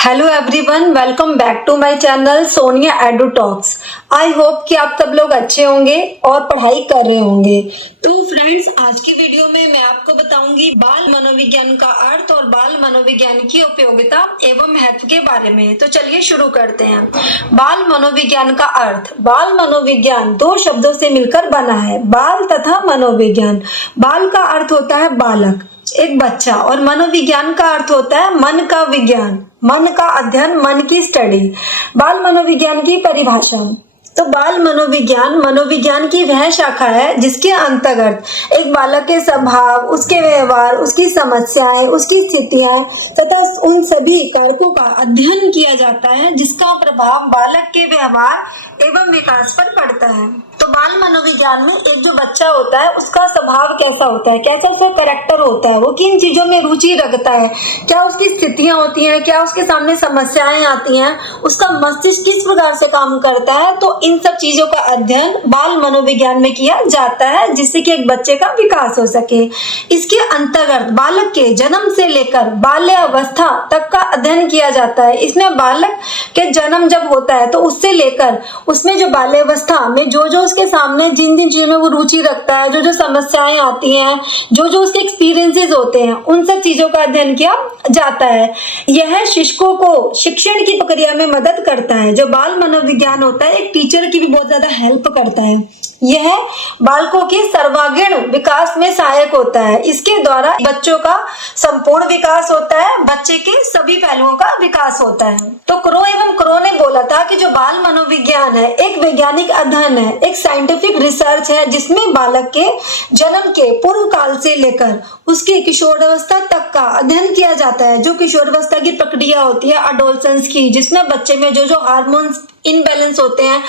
Hello everyone, welcome back to my channel Sonia Edu Talks. I hope कि आप सब लोग अच्छे होंगे और पढ़ाई कर रहे होंगे। तो फ्रेंड्स, आज की वीडियो में मैं आपको बताऊंगी बाल मनोविज्ञान का अर्थ और बाल मनोविज्ञान की उपयोगिता एवं महत्व के बारे में। तो चलिए शुरू करते हैं। बाल मनोविज्ञान का अर्थ। बाल मनोविज्ञान दो शब्दों से मिलकर बना है, बाल तथा मनोविज्ञान। बाल का अर्थ होता है बालक, एक बच्चा, और मनोविज्ञान का अर्थ होता है मन का विज्ञान, मन का अध्ययन, मन की स्टडी। बाल मनोविज्ञान की परिभाषा। तो बाल मनोविज्ञान मनोविज्ञान की वह शाखा है जिसके अंतर्गत एक बालक के स्वभाव, उसके व्यवहार, उसकी समस्याएं, उसकी स्थितियां तथा उन सभी कारकों का अध्ययन किया जाता है जिसका प्रभाव बालक के व्यवहार एवं विकास पर पड़ता है। तो बाल मनोविज्ञान में एक जो बच्चा होता है उसका स्वभाव कैसा होता है, कैसा उसका कैरेक्टर होता है, वो किन चीजों में रुचि रखता है, क्या उसकी स्थितियां होती हैं, क्या उसके सामने समस्याएं आती हैं, उसका मस्तिष्क किस प्रकार से काम करता है। तो इन सब चीजों का अध्ययन बाल मनोविज्ञान में किया जाता है जिससे कि एक बच्चे का विकास हो सके। इसके अंतर्गत बालक के जन्म से लेकर बाल्यावस्था तक का अध्ययन किया जाता है। इसमें बालक के जन्म जब होता है तो उससे लेकर उसमें जो बाल्यावस्था में जो उसके सामने जिन जिन चीजों में वो रुचि रखता है, जो समस्याएं आती हैं, जो उसके एक्सपीरियंसेस होते हैं, उन सब चीजों का अध्ययन किया जाता है। यह शिक्षकों को शिक्षण की प्रक्रिया में मदद करता है। जो बाल मनोविज्ञान होता है एक टीचर की भी बहुत ज्यादा हेल्प करता है। यह बालकों के सर्वांगीण विकास में सहायक होता है। इसके द्वारा बच्चों का संपूर्ण विकास होता है, बच्चे के सभी पहलुओं का विकास होता है। तो क्रो ने बोला था कि जो बाल मनोविज्ञान है एक वैज्ञानिक अध्ययन है, एक साइंटिफिक रिसर्च है जिसमें बालक के जन्म के पूर्व काल से लेकर उसके किशोरावस्था तक का अध्ययन किया जाता है। जो किशोरावस्था की प्रक्रिया होती है अडोलसेंस की, जिसमें बच्चे में जो हार्मोन्स इनबैलेंस होते हैं,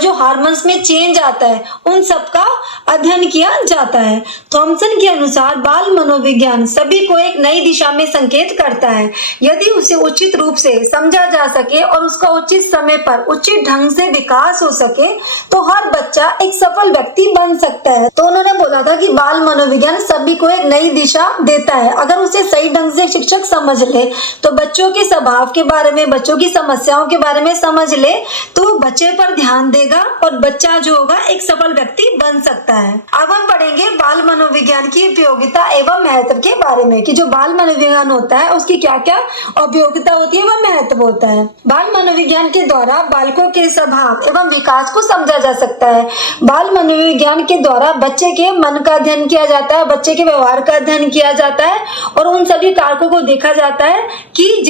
जो हार्मोन्स में चेंज आता है, उन सब का अध्ययन किया जाता है। थॉमसन के अनुसार बाल मनोविज्ञान सभी को एक नई दिशा में संकेत करता है। यदि उसे उचित रूप से समझा जा सके और उसका उचित समय पर उचित ढंग से विकास हो सके तो हर बच्चा एक सफल व्यक्ति बन सकता है। तो उन्होंने बोला था कि बाल मनोविज्ञान सभी को एक नई दिशा देता है। अगर उसे सही ढंग से शिक्षक समझ ले तो बच्चों के स्वभाव के बारे में, बच्चों की समस्याओं के बारे में समझ ले तो बच्चे पर ध्यान देगा और बच्चा जो होगा एक सफल व्यक्ति बन सकता है। अब हम पढ़ेंगे बाल मनोविज्ञान की उपयोगिता एवं महत्व के बारे में कि जो बाल मनोविज्ञान होता है उसकी क्या क्या उपयोगिता होती है व महत्व होता है। बाल मनोविज्ञान के द्वारा बालकों के स्वभाव एवं विकास को समझा जा सकता है। बाल मनोविज्ञान के द्वारा बच्चे के मन का अध्ययन किया जाता है, बच्चे के व्यवहार का अध्ययन किया जाता है और उन सभी कारकों को देखा जाता है कि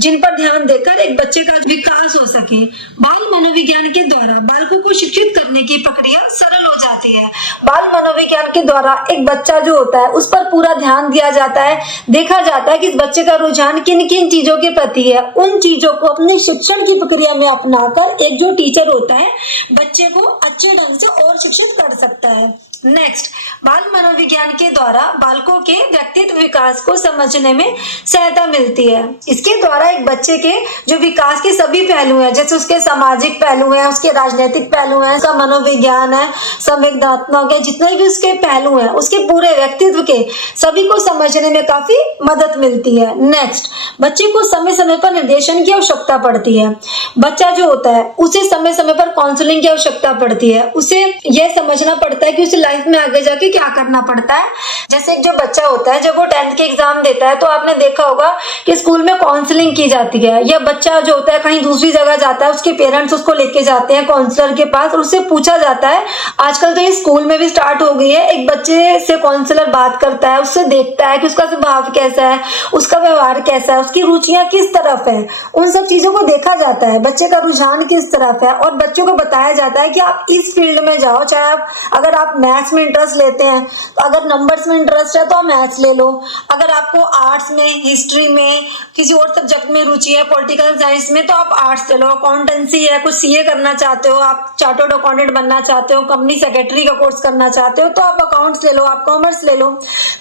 जिन पर ध्यान देकर एक बच्चे का विकास हो सके। बाल मनोविज्ञान के द्वारा बालकों को शिक्षित करने की प्रक्रिया सरल हो जाती है। बाल मनोविज्ञान के द्वारा एक बच्चा जो होता है उस पर पूरा ध्यान दिया जाता है, देखा जाता है कि इस बच्चे का रुझान किन किन चीजों के प्रति है। उन चीजों को अपने शिक्षण की प्रक्रिया में अपनाकर एक जो टीचर होता है बच्चे को अच्छे ढंग से और शिक्षित कर सकता है। नेक्स्ट, बाल मनोविज्ञान के द्वारा बालकों के व्यक्तित्व विकास को समझने में सहायता मिलती है। इसके द्वारा एक बच्चे के जो विकास के सभी पहलू हैं, जैसे उसके सामाजिक पहलू हैं, उसके राजनीतिक पहलू हैं, उसका मनोविज्ञान है, संवेदनात्मक है, जितने भी उसके पहलू हैं, उसके पूरे व्यक्तित्व के सभी को समझने में काफी मदद मिलती है। नेक्स्ट, बच्चे को समय समय पर निर्देशन की आवश्यकता पड़ती है। बच्चा जो होता है उसे समय समय पर काउंसलिंग की आवश्यकता पड़ती है। उसे यह समझना पड़ता है कि उसे लाइफ में आगे जाके क्या करना पड़ता है। जैसे एक जो बच्चा होता है जब वो 10th के एग्जाम देता है तो आपने देखा होगा कि स्कूल में काउंसलिंग की जाती है, या बच्चा जो होता है कहीं दूसरी जगह जाता है, उसके पेरेंट्स उसको लेके जाते हैं काउंसलर के पास और उससे पूछा जाता है। आजकल तो ये स्कूल में भी स्टार्ट हो गई है, एक बच्चे से काउंसलर बात करता है, उससे देखता है कि उसका स्वभाव कैसा है, उसका व्यवहार कैसा है, उसकी रुचियां किस तरफ है, उन सब चीजों को देखा जाता है, बच्चे का रुझान किस तरफ है और बच्चों को बताया जाता है कि आप इस फील्ड में जाओ। चाहे आप अगर आप मैथ्स में इंटरेस्ट लेते हैं तो अगर नंबर्स में इंटरेस्ट है तो आप मैथ्स ले लो, अगर आपको आर्ट्स में, हिस्ट्री में, किसी और सब्जेक्ट में रुचि है, पॉलिटिकल साइंस में, तो आप आर्ट्स ले लो। अकाउंटेंसी है, कुछ सीए करना चाहते हो, आप चार्टर्ड अकाउंटेंट बनना चाहते हो, कंपनी सेक्रेटरी का कोर्स करना चाहते हो तो आप अकाउंट्स ले लो, आप कॉमर्स ले लो।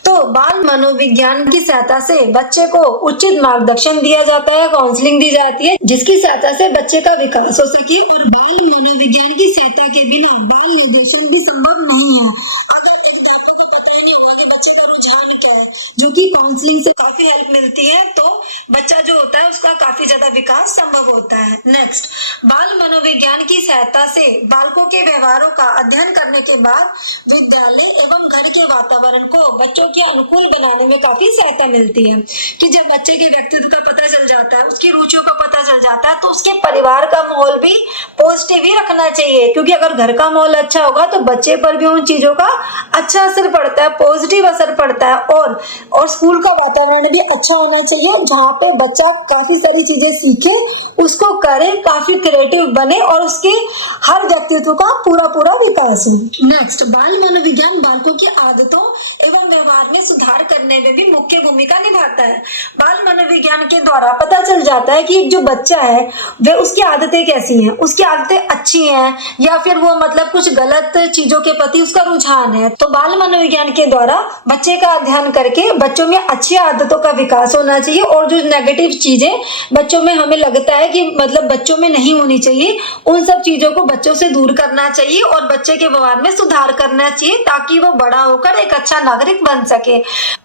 तो बाल मनोविज्ञान की सहायता से बच्चे को उचित मार्गदर्शन दिया जाता है, काउंसलिंग दी जाती है जिसकी सहायता से बच्चे का विकास हो सके। और बाल मनोविज्ञान की सहायता के बिना बाल निर्देशन भी संभव नहीं है। अगर आपको पता ही नहीं होगा कि बच्चे का रुझान क्या है, जो कि काउंसलिंग से काफी हेल्प मिलती है, तो बच्चा जो होता है उसका काफी ज्यादा विकास संभव होता है। नेक्स्ट, बाल मनोविज्ञान की सहायता से बालकों के व्यवहारों का अध्ययन करने के बाद विद्यालय एवं घर के वातावरण को बच्चों के अनुकूल बनाने में काफी सहायता मिलती है कि जब बच्चे के व्यक्तित्व का पता चल जाता है, उसकी रुचियों का पता चल जाता है, तो उसके परिवार का माहौल भी पॉजिटिव ही रखना चाहिए, क्योंकि अगर घर का माहौल अच्छा होगा तो बच्चे पर भी उन चीजों का अच्छा असर पड़ता है, पॉजिटिव असर पड़ता है। और स्कूल का वातावरण भी अच्छा होना चाहिए जहाँ पे बच्चा काफी सारी चीजें सीखे, उसको करे, काफी क्रिएटिव बने और उसके हर व्यक्तित्व का पूरा विकास हो। नेक्स्ट, बाल मनोविज्ञान बालकों की आदतों एवं व्यवहार में सुधार करने में भी मुख्य भूमिका निभाता है। बाल मनोविज्ञान के द्वारा पता चल जाता है कि एक जो बच्चा है वे उसकी आदतें कैसी हैं, उसकी आदतें अच्छी हैं या फिर वो मतलब कुछ गलत चीजों के प्रति उसका रुझान है। तो बाल मनोविज्ञान के द्वारा बच्चे का अध्ययन करके बच्चों में अच्छी आदतों का विकास होना चाहिए और जो नेगेटिव चीजें बच्चों में हमें लगता है कि मतलब बच्चों में नहीं होनी चाहिए, उन सब चीजों को बच्चों से दूर करना चाहिए और बच्चे के व्यवहार में सुधार करना चाहिए ताकि वो बड़ा होकर एक अच्छा नागरिक बन सके।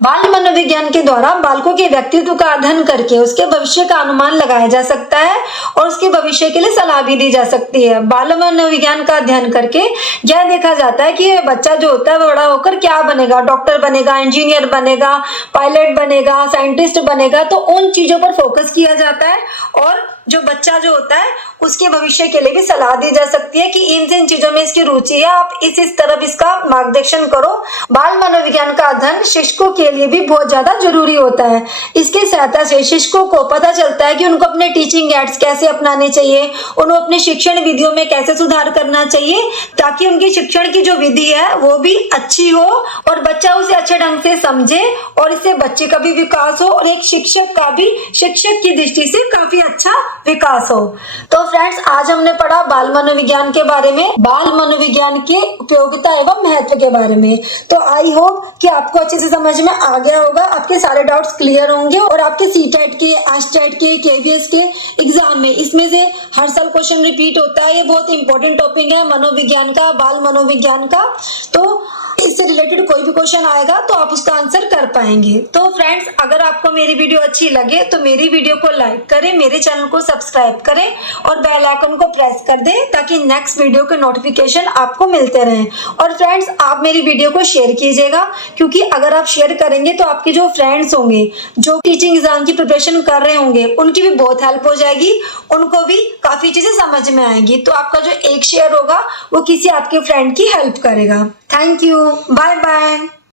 बाल मनोविज्ञान के द्वारा बालकों के व्यक्तित्व का अध्ययन करके उसके भविष्य का अनुमान लगाया जा सकता है और उसके भविष्य के लिए सलाह भी दी जा सकती है। बाल मनोविज्ञान का अध्ययन करके यह देखा जाता है कि बच्चा जो होता है बड़ा होकर क्या बनेगा, डॉक्टर बनेगा, इंजीनियर बनेगा, पायलट बनेगा, साइंटिस्ट बनेगा, तो उन चीजों पर फोकस किया जाता है और जो बच्चा जो होता है उसके भविष्य के लिए भी सलाह दी जा सकती है कि इन चीजों में इसकी रुचि है, आप इस तरफ इसका मार्गदर्शन करो। बाल मनोविज्ञान का अध्ययन शिक्षकों के लिए भी बहुत ज्यादा जरूरी होता है। इसके सहायता से शिक्षकों को पता चलता है कि उनको अपने टीचिंग एड्स कैसे अपनाने चाहिए, उन्हें अपने शिक्षण विधियों में कैसे सुधार करना चाहिए ताकि उनकी शिक्षण की जो विधि है वो भी अच्छी हो और बच्चा उसे अच्छे ढंग से समझे और इससे बच्चे का भी विकास हो और एक शिक्षक का भी शिक्षक की दृष्टि से काफी अच्छा विकास हो। तो फ्रेंड्स, आज हमने पढ़ा बाल मनोविज्ञान के बारे में, बाल मनोविज्ञान की उपयोगिता एवं महत्व के बारे में। तो आई होप कि आपको अच्छे से समझ में आ गया होगा, आपके सारे डाउट्स क्लियर होंगे और आपके सीटेट के, एस्टेट के, केवीएस के एग्जाम में इसमें से हर साल क्वेश्चन रिपीट होता है। ये बहुत इंपॉर्टेंट टॉपिक है मनोविज्ञान का, बाल मनोविज्ञान का। तो इससे रिलेटेड कोई भी क्वेश्चन आएगा तो आप उसका आंसर कर पाएंगे। तो फ्रेंड्स, अगर आपको मेरी वीडियो अच्छी लगे तो मेरी वीडियो को लाइक करें, मेरे चैनल को सब्सक्राइब करें और बेल आइकन को प्रेस कर दें ताकि नेक्स्ट वीडियो के नोटिफिकेशन आपको मिलते रहें। और फ्रेंड्स, आप मेरी वीडियो को शेयर कीजिएगा, क्योंकि अगर आप शेयर करेंगे तो आपके जो फ्रेंड्स होंगे जो टीचिंग एग्जाम की प्रिपरेशन कर रहे होंगे उनकी भी बहुत हेल्प हो जाएगी, उनको भी काफी चीजें समझ में आएंगी। तो आपका जो एक शेयर होगा वो किसी आपके फ्रेंड की हेल्प करेगा। Thank you, bye bye.